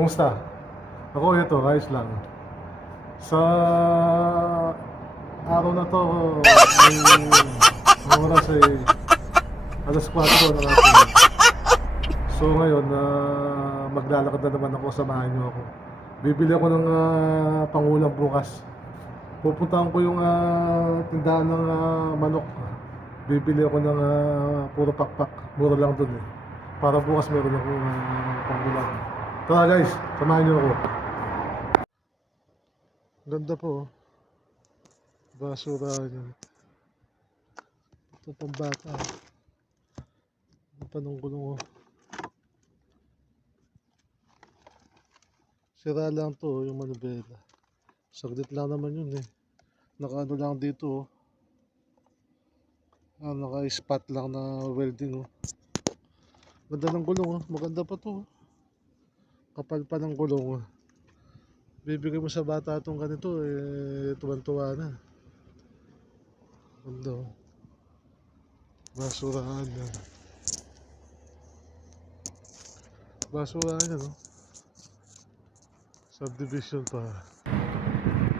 Kumusta? Ako ito, ayos lang. Sa araw na to, ang oras ay alas 4 ng hapon. So ngayon, maglalakad na naman ako, samahan niyo ako. Bibili ako ng pangulam bukas. Pupuntahan ko yung tindahan ng manok. Bibili ako ng puro pakpak. Mura lang dun eh. Para bukas meron akong pangulam. Tara guys, samahan niyo ako. Ganda po. Basura yan. Ito pambata. Ang panong-gulong ko. Sira lang to yung manubela. Saglit lang naman yun eh. Nakaano lang dito oh. Naka-spot lang na welding oh. Ganda ng gulong oh. Maganda pa to oh. Kapal pa ng gulong oh. Bibigay mo sa bata itong ganito eh, tuwan-tuwa na. Ganda oh. Basurahan yan. Basurahan yan oh. Subdivision pa.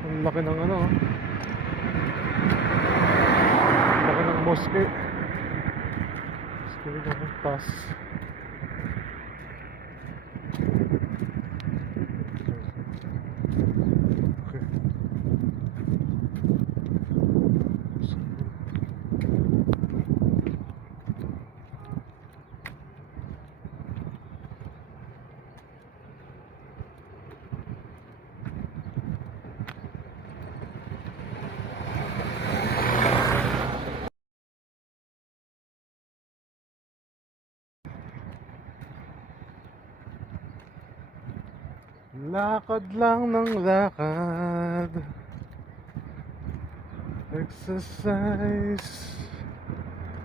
Ang laki ng ano oh. Laki ng moske. Moske ng tas. Lakad lang ng lakad. Exercise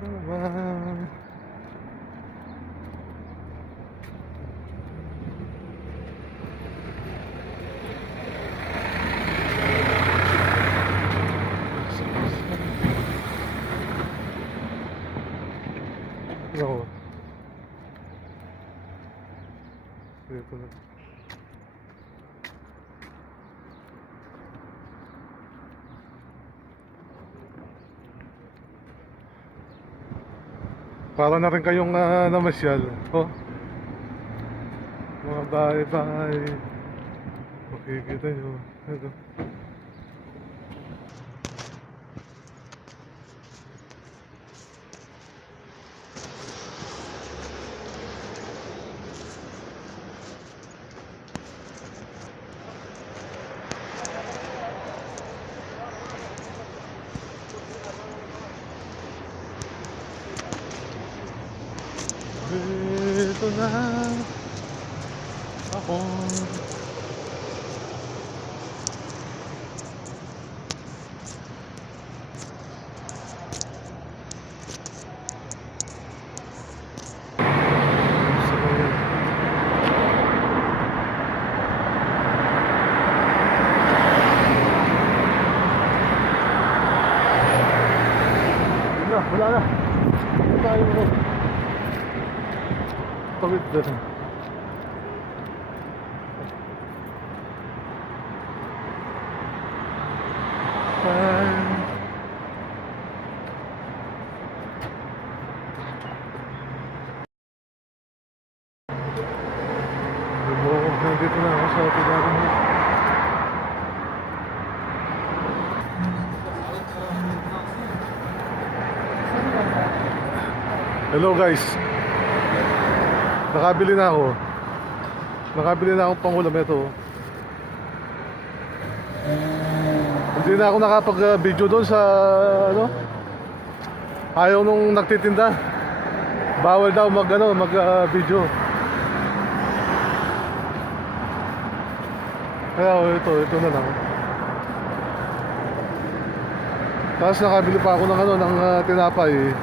naman. Ako. Dito na. Para na rin kayong namasyal. Oh. Mga bahay-bahay. Makikita nyo. Ito. Ito na ako. Wala na. Tayo mo. Tawid doon. Nandito na ako sa tindahan mo. Hello guys. Nakabili na ako. Nakabili na akong pangulam ito. Hindi na ako nakapag-video doon sa ano. Ayaw nung nagtitinda. Bawal daw mag-video. Kaya ito na lang. Tapos nakabili pa ako ng tinapay.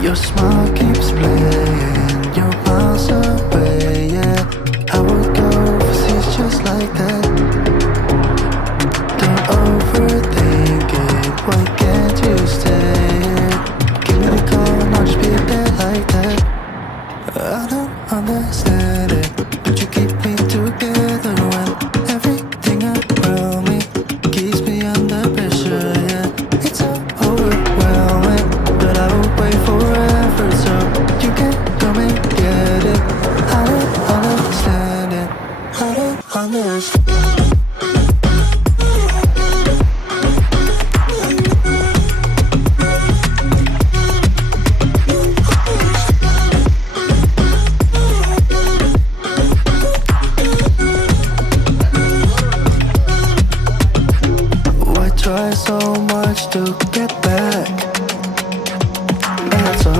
Your smile keeps playing, you're miles away, yeah. I would go overseas just like that. Don't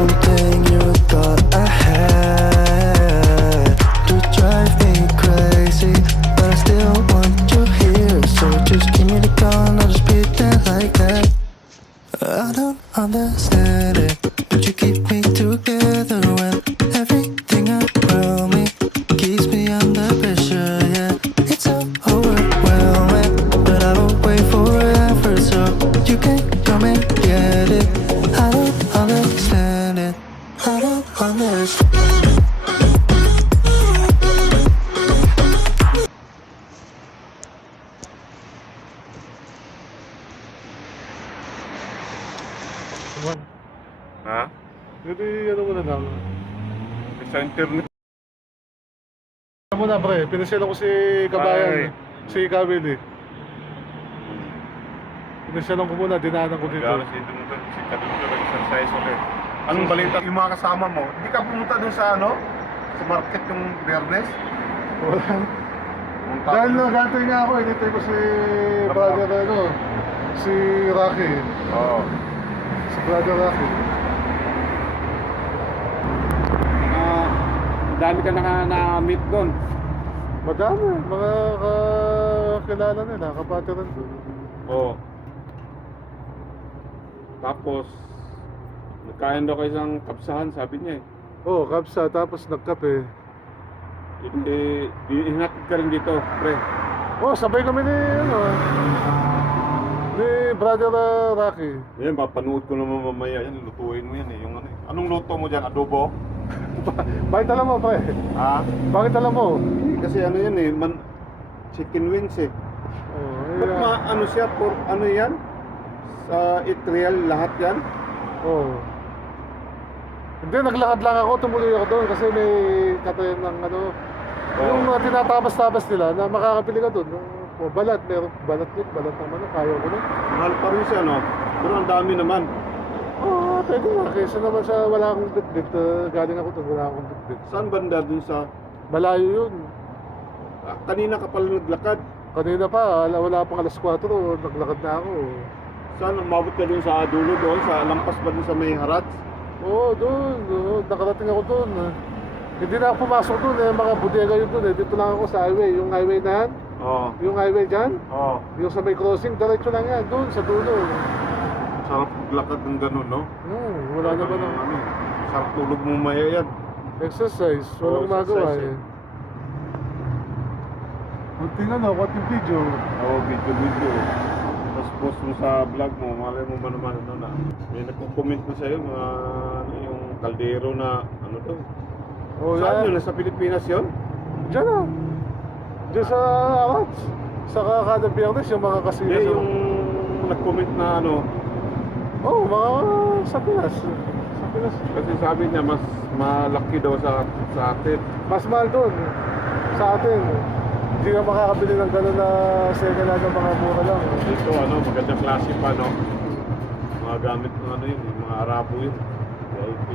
something you thought I had to drive me crazy, but I still want you here. So just give me the gun, I'll just be there like that. I don't understand it, but you keep me together when everything around me keeps me under pressure. Yeah, it's so overwhelming, but I will wait forever so you can come and get it. I don't understand it. I don't understand. Naman. Ha? Hindi, ano mo na lang. Sa internet. Ano mo na, pre, pinasyalan ko si Kabayan, Ay. si Kawili. Pinasyalan ko muna, dinaanan ko dito. Gano'n si Kadunto nag-exercise ulit. Anong balita? Yung mga kasama mo, hindi ka pumunta dun sa ano? Sa market yung Biyernes? Wala. Dahil nagantay nga ako, inintay ko si brother, ano, si Rocky. Oo. Si brother Rocky. Dami ka na-meet doon. Madami, mga kakilala nila, kapatiran doon. Oo. Tapos, nagkain daw kayo isang kapsahan, sabi niya eh. Oo, kapsa, tapos nagkape. Hinatid ka rin dito, pre. Oo, sabay kami ni, ano, ni brother Rocky. Yan, papanood ko naman mamaya yan. Lutuin mo yan eh. Yung ano eh. Anong luto mo dyan? Adobo? Bakit alam mo, pre? Ha? Bakit alam mo? Kasi ano yan eh. Chicken wings eh. Oo, Ba't ano siya? Ano yan? Sa Etrial lahat yan? Oo. Hindi, naglakad lang ako, tumuloy ako doon kasi may katayan ng ano, yung mga tinatabas-tabas nila na makakabili ka doon. Balat, meron balat yun, balat ng manok, kaya ko na. Mahal pa rin siya no? Pero ang dami naman. Oo, pwede na. Kaysa naman sa wala akong bitbit, galing ako doon, wala akong bitbit. Saan banda dun sa... Malayo yun. Kanina ka pala naglakad. Kanina pa, wala pang alas 4, naglakad na ako. Saan umabot ka dun sa dulo doon? Sa lampas ba dun sa may Harats? Oo, doon, nakarating ako doon. Hindi na ako pumasok doon, mga bodega yun doon. Dito lang ako sa highway, yung highway na yan. Oo. Yung highway dyan, Oo. yung sa may crossing, diretso lang yan, doon sa dulo. Sarap maglakad ng ganun, no? Wala naman ang ano. Sarap tulog mo maya yan. exercise, walang Oo, magawa exercise, eh. Kunting ano, kunting video. Oo, video. Tapos post mo sa vlog mo, malay mo ba naman ano na. May nagko-comment na sa'yo, mga ano, yung kaldero na ano to. Oh, Saan yun? yan. Nasa Pilipinas yun? Diyan na. Diyan sa Arats. Saka kada biyernes yung mga kasina. Hindi, yung nag-comment na ano. Oh, mga sa Pinas. Sa Pinas. Kasi sabi niya, mas malaki daw sa atin. Mas mahal doon. Sa atin. Hindi ka makakabili ng gano'n na second hand ng mga mura lang. Dito, ano, magandang klase pa, no? Mga gamit ng ano yun, yung mga Arabo yun. VIP.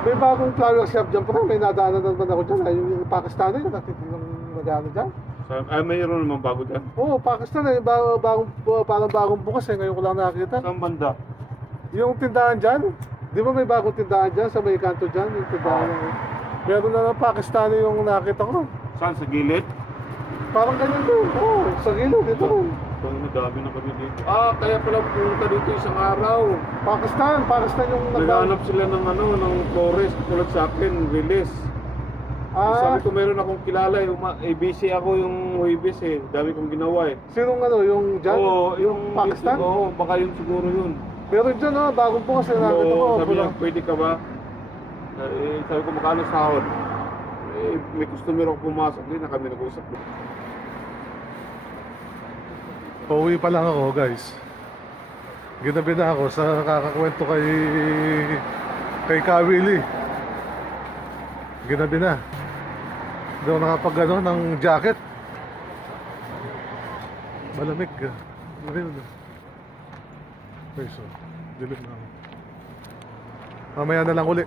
May bagong flower shop dyan pa. May nadaanan naman ako dyan. Yung Pakistani yung natitinang nag-ano dyan. Mayroon naman bago dyan. Oo, Pakistan eh. Parang bagong bukas eh. Ngayon ko lang nakakita. Saan banda? Yung tindahan dyan. Di ba may bagong tindahan dyan sa may kanto dyan? Yung tindahan Oo. Meron na ng Pakistani yung nakita ko. Saan? Sa gilid? Parang ganyan din. Oo, sa gilid. Dito rin. Ang dami na kami dito. Kaya pala pumunta dito isang araw. Pakistan yung Naghahanap sila ng ano, ng forest tulad sa akin, Willis. Sabi ko meron akong kilala, ABC ako yung Huibis eh. Dami kong ginawa eh. Sinong ano, yung dyan? Oo, yung Pakistan? Oo, baka yun siguro yun. Meron dyan bagong bukas eh. Nakita ko. Sabi niya, pwede ka ba? Sabi ko, makano sahod? May customer ako pumasok din na kami nag-usap. Pauwi pa lang ako, guys. Ginabi na ako sa kakakwento kay Kawili. Ginabi na. Hindi ako nakapag ng jacket. Malamig. Okay, so, dilim na ako. Mamaya na lang uli.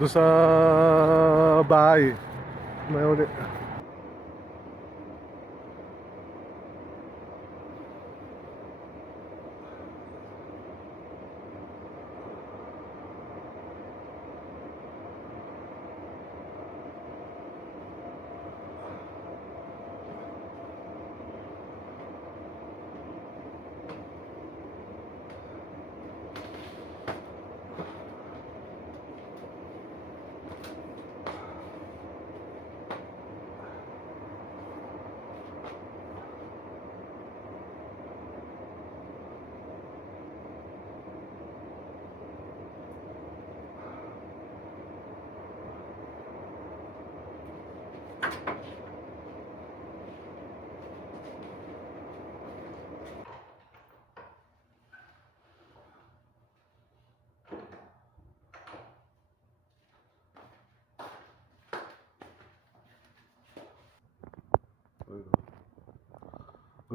Doon sa bahay. Mamaya uli.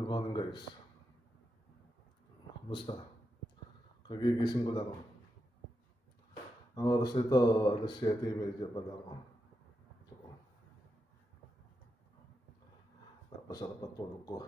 Good morning guys. Kumusta? Kagigising ko lang. Ang oras nito, alas 7:30 pa lang. So, napasarap ang tulog ko.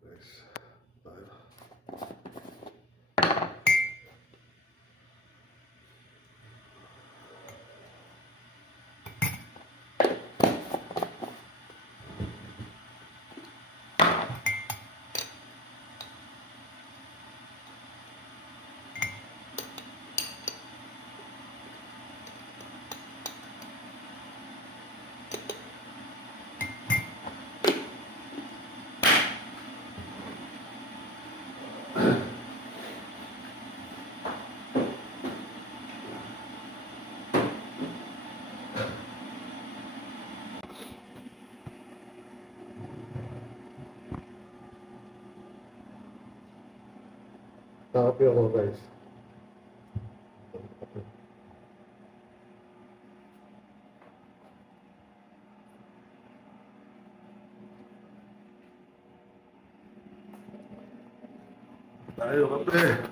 Guys, tayo. Kakapi ako guys. Tayo kape.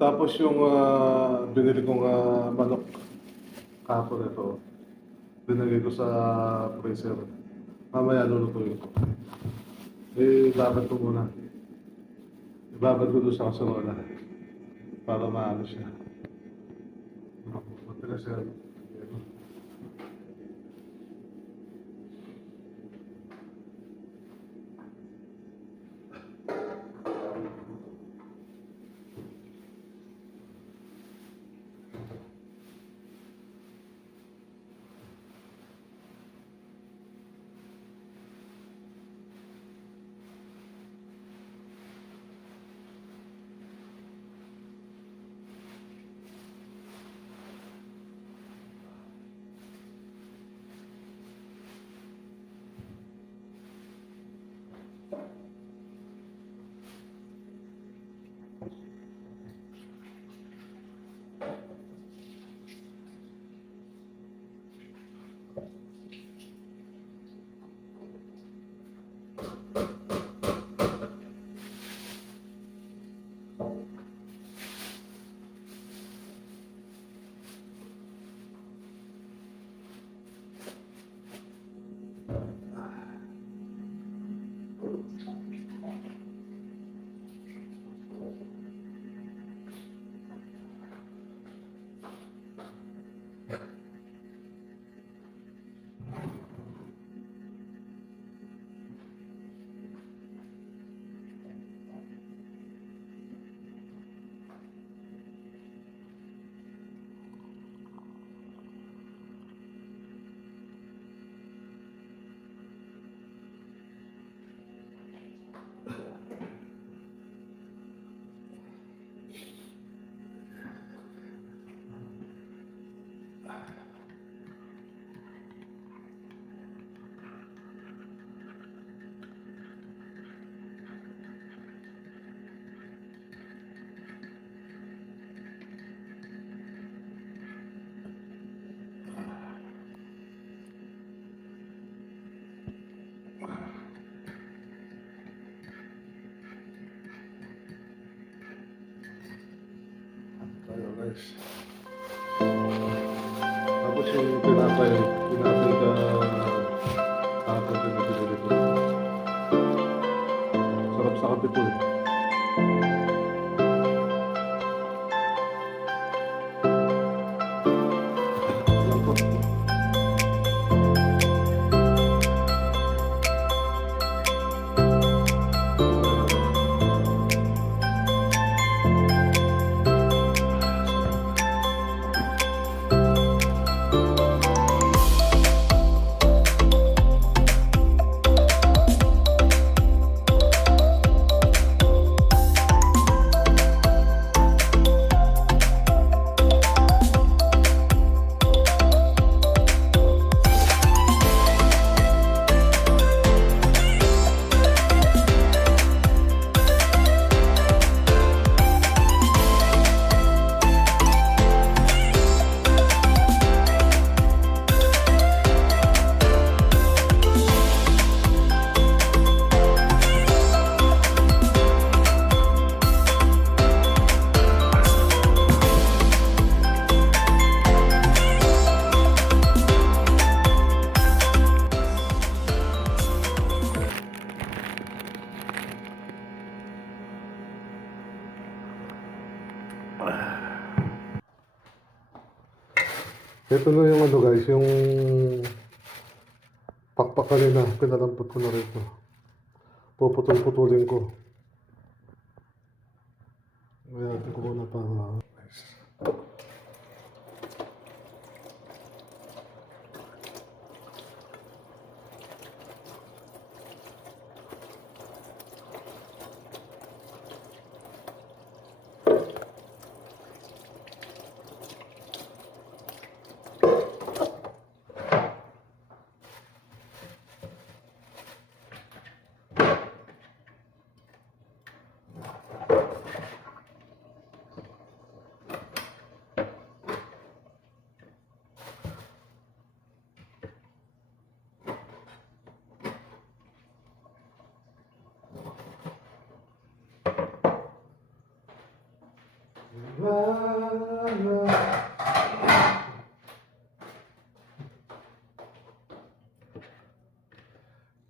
Tapos yung binili kong manok kapon ito, binigay ko sa freezer. Mamaya lulutuin ko. Ibabad ko muna. Ibabad ko doon sa kasarola para maano siya. Matigas siya. Tayo guys. tinapay, tinapay ka tapos yung nabili ko. Sarap sa kape to eh. Alam ko. Ito na yung ano guys, yung pakpak kanina, pinalampot ko na rito. Puputol-putulin ko. Ngayon natin ko muna para nice.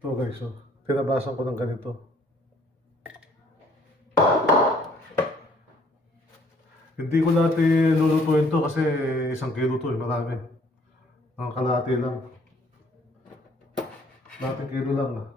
Ito guys, so, tinabasan ko ng ganito. Hindi ko lahat lulutuin to kasi 1 kilo to marami. Ang kalahati lang. Lahat kilo lang ah.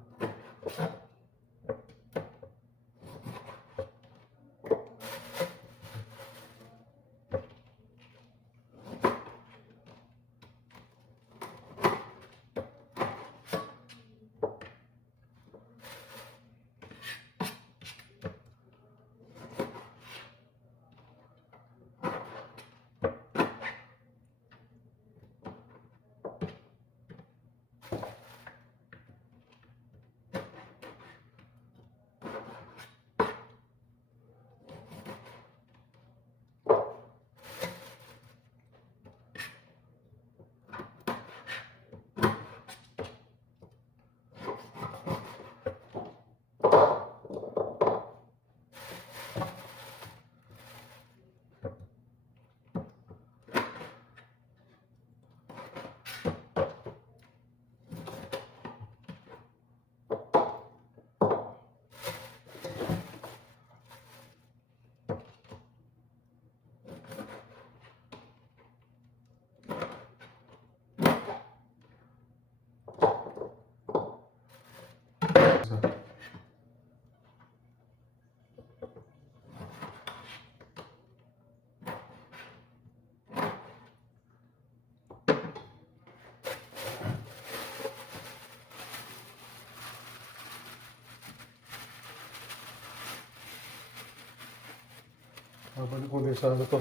Babalik ko din sa ano to.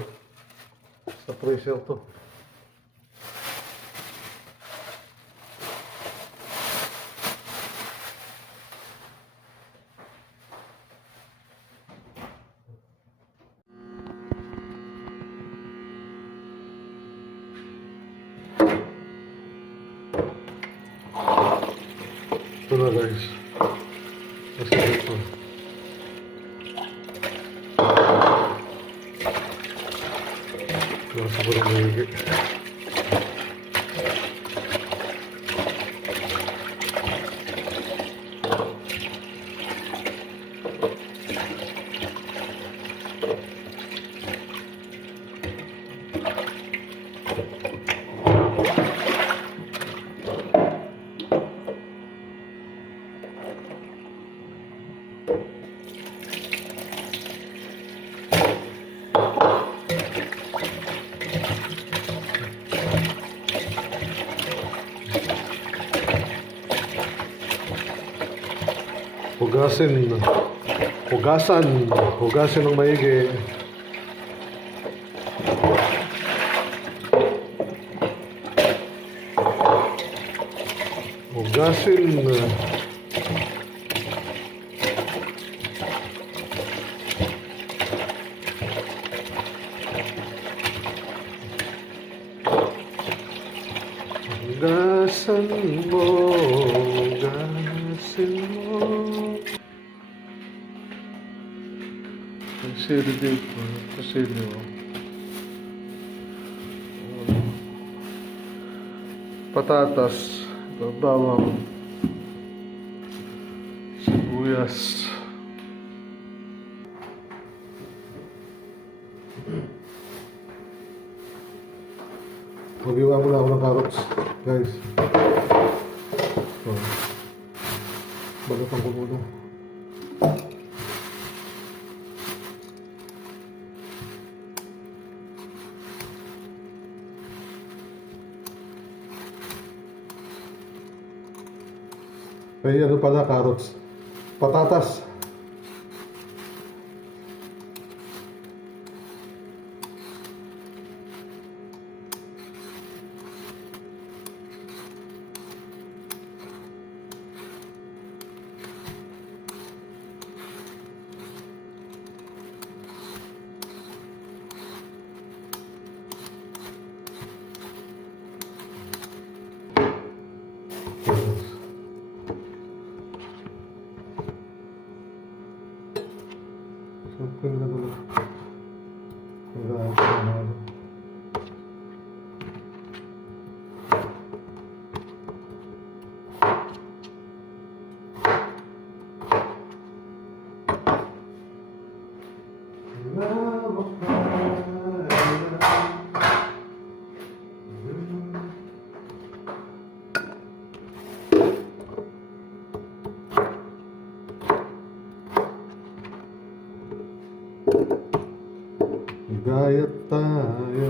Sa freezer to. Ito na guys. Kasi ito. Siguro may higit. Hugasin. Hugasin ng maigi. Hugasin. Hugasan mo. Hugasin mo. Sili dito. Sili mo. Patatas. Bawang. Sibuyas. Mag-iwa muna ako ng carrots, guys. So, balatan ko muna. Ay, ano pala, carrots. Patatas. Something na doon. Gaya tayo.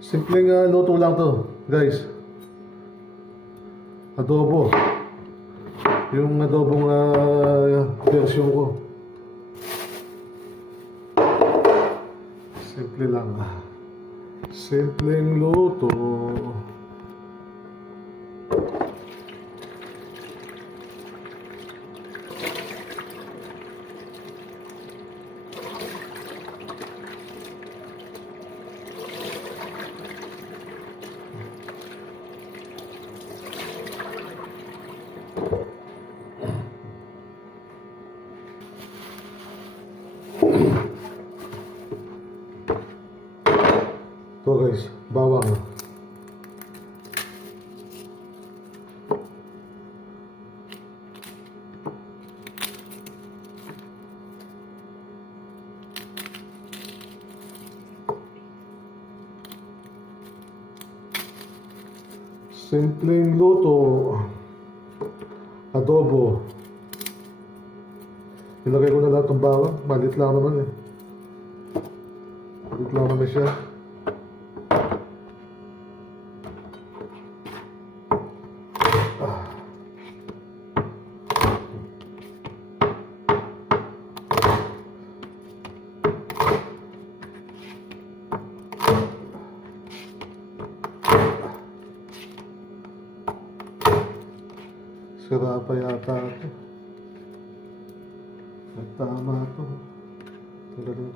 Simpleng luto lang to, guys. Adobo. Yung adobong version ko. Simple lang. Simpleng luto. Ito guys, bawang. Simpleng luto. Adobo. Ilagay ko na lahat ng bawang. Malit lang naman eh. Malit lang naman siya. Sira pa yata ito. Tama ito. Talagang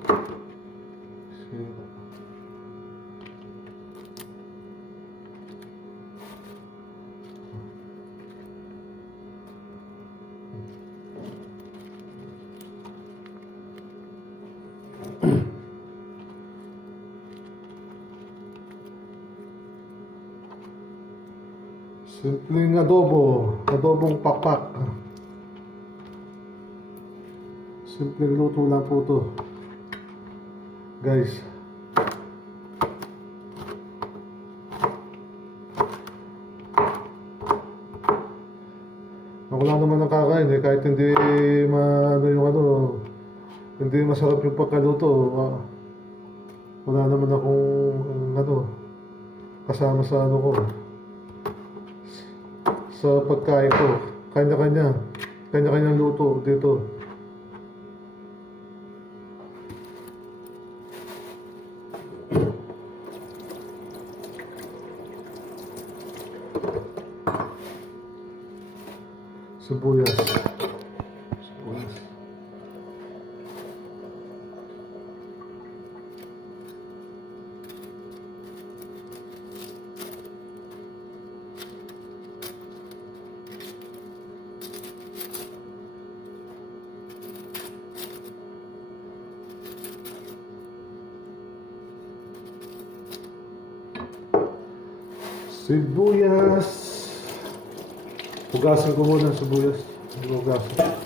sira. Simpleng adobo. Adobong pakpak. Simpleng luto lang po to, guys. Wala naman nakakain eh. kahit hindi ano yung ano, hindi masarap yung pagkaluto, wala naman akong ano, kasama sa ano ko, sa pagkain ko. Kanya-kanyang luto dito. Sibuyas. Sibuyas. Hugasan ko muna ang sibuyas. Hugasan.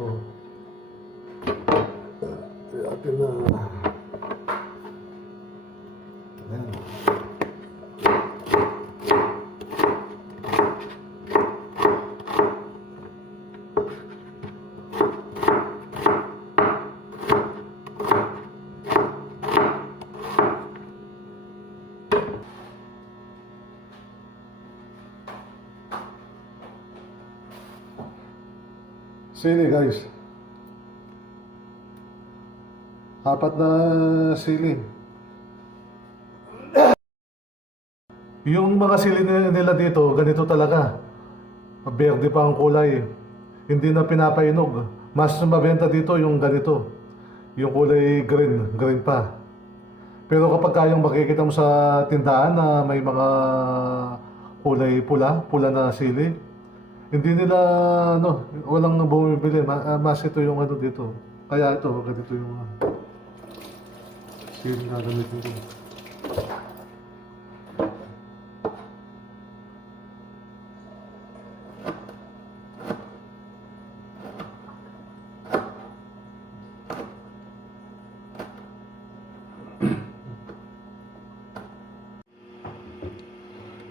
Oh. Atin na. Ayan. Sili guys. 4 na sili. Yung mga sili nila dito, ganito talaga. Berde pa ang kulay. Hindi na pinapainog. Mas mabenta dito yung ganito. Yung kulay green pa. Pero kapag kayong makikita mo sa tindahan na may mga kulay pula na sili, hindi nila, ano, walang bumibili. Mas ito yung ano dito. Kaya ito, ganito yung sili na ganito dito.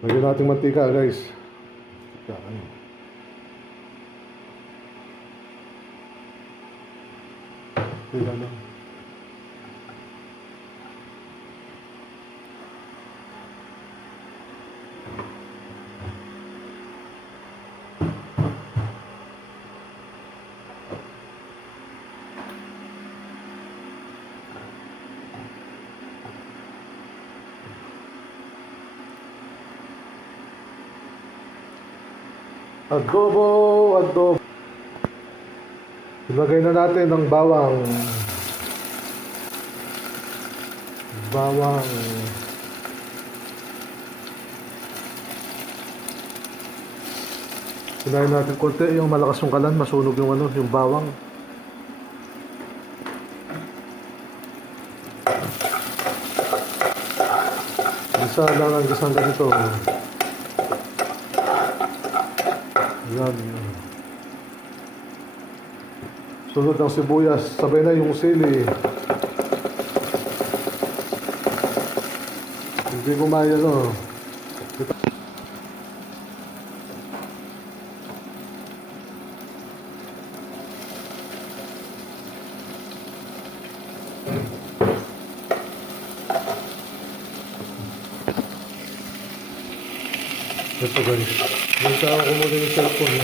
Lagyan natin mantika guys. Yan. Teka lang. Adobo. Ilagay na natin ang bawang. Sinayin natin konti yung malakas yung kalan, masunog yung ano, yung bawang. Isa lang ang isang ganito. Yan. Sunod ang sibuyas, sabay na yung sili. Hindi gumaya, no? Ito guys, nagtao ko muna yung cellphone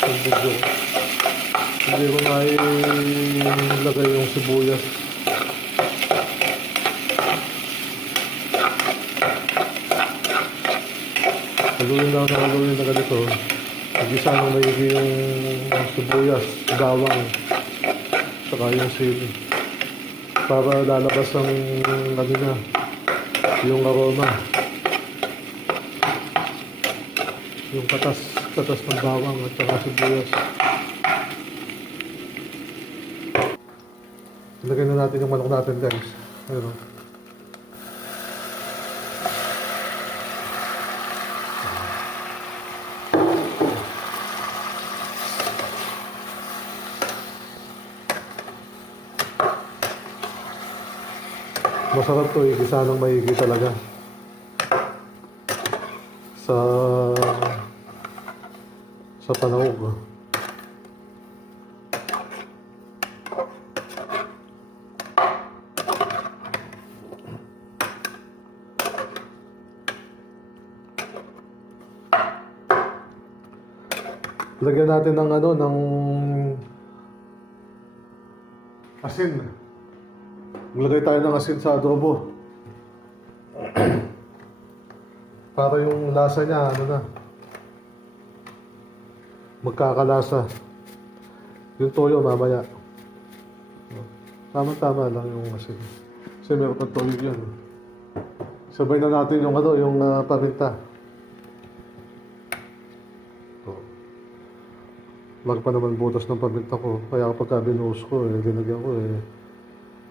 sa video. Hindi ko na ilagay yung sibuyas. Haluin na ganito. Nag-isa nang maigi yung sibuyas, bawang, saka yung sili. Para lalabas ang kanina, yung aroma. Yung katas ng bawang at saka sibuyas. Ilagay na natin yung manok natin guys. Ayun o. Masarap to, igisa ng maigi talaga. Sa panahog. Lagyan natin ng ano, ng asin. Maglagay tayo ng asin sa adobo. Para yung lasa niya, ano na, magkakalasa. Yung toyo mamaya. Tama-tama lang yung asin. Kasi meron pang toyo yan. Sabay na natin yung ano, yung paminta. Lagi pa naman butas ng paminta ko. Kaya kapag binuhos ko, dinagyan ko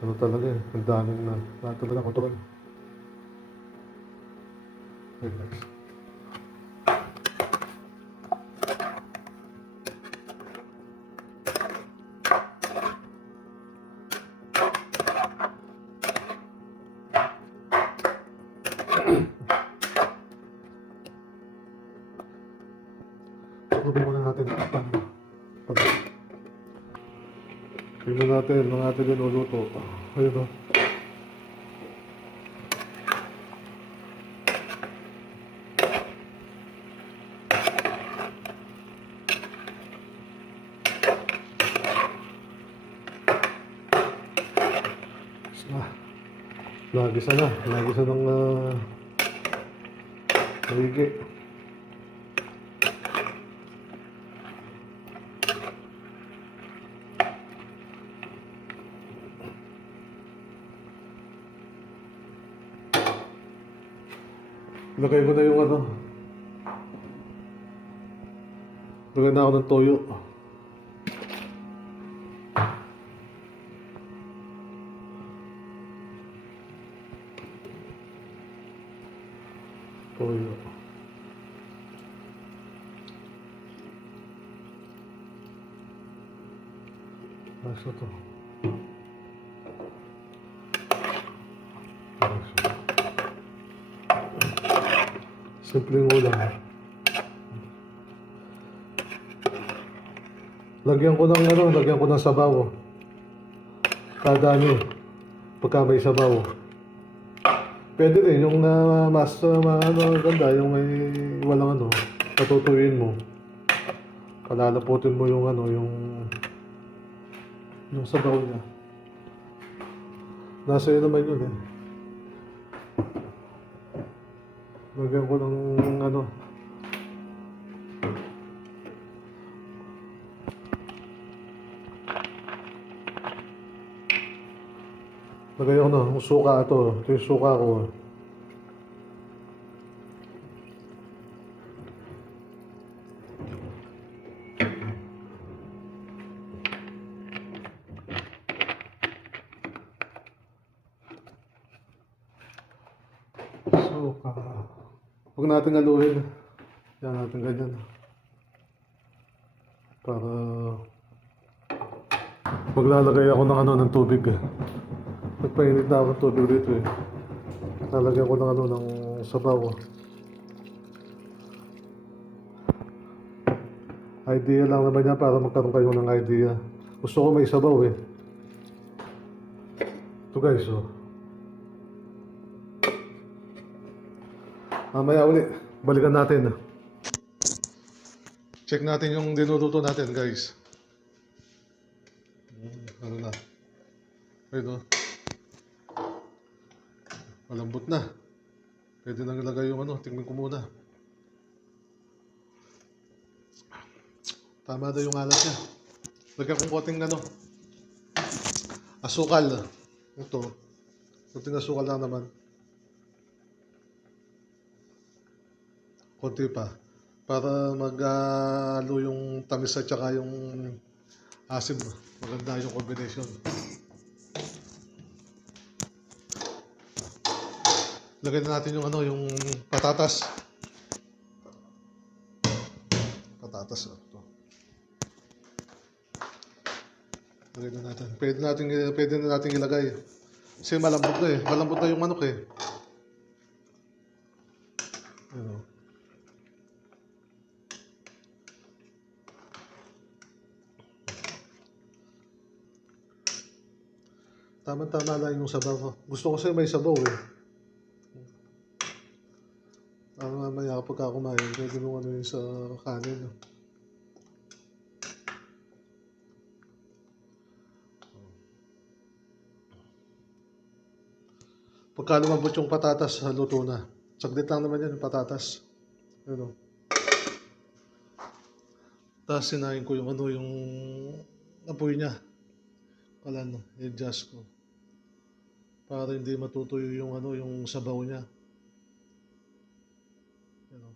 ano talaga ang daming na. Lahat talaga ko ito. Relax. Pagpapin muna natin ang pan. Tingnan natin ang ating linuluto. Ayun o. Lagisa na. Lagisa ng maligi. Lagay ko na yung ano. Lagay na ako ng toyo. Toyo. Ayos na to. Simpleng ulam. Lagyan ko ng ano, lagyan ko ng sabaw. Kada ano, pagka may sabaw. Pwede rin yung mas ano, ganda, yung may walang ano, patutuyuin mo. Palalaputin mo yung ano, yung sabaw niya. Nasa iyo naman yun eh. Lagyan ko ng ano. Lagyan ko ng suka ito. Ito yung suka ko. Suka. Huwag natin haluin. Yan natin ganyan. Para maglalagay ako ng ano, ng tubig. Nagpainit na ako ng tubig dito eh. Lalagyan ko ng ano, ng sabaw. Idea lang naman yan para magkaroon kayo ng idea. Gusto ko may sabaw eh. Ito guys oh. Mamaya ulit, balikan natin. Check natin yung dinuluto natin, guys. Ano na? Ayun o. Malambot na. Pwede nang ilagay yung ano, tingnan ko muna. Tama daw yung alat niya. Lagyan kong konting ano, asukal. Ito. Konting asukal lang naman. Konti pa. Para mag-halo yung tamis at saka yung asim. Maganda yung combination. Lagyan na natin yung ano, yung patatas. Patatas. Ito. Lagyan na natin. Pwede na natin ilagay. Kasi malambot na eh. Malambot na yung manok eh. Ano. Tama-tama lang yung sabaw ko. Gusto ko kasi may sabaw eh. Mamaya kapag kumain, pwede nung ano yun sa kanin. No? Pagka lumambot yung patatas, luto na. Saglit lang naman yan yung patatas. Ano? Tapos sinain ko yung ano, yung apoy niya. Wala no, i-adjust ko. Para hindi matutuyo yung ano, yung sabaw niya. Ano?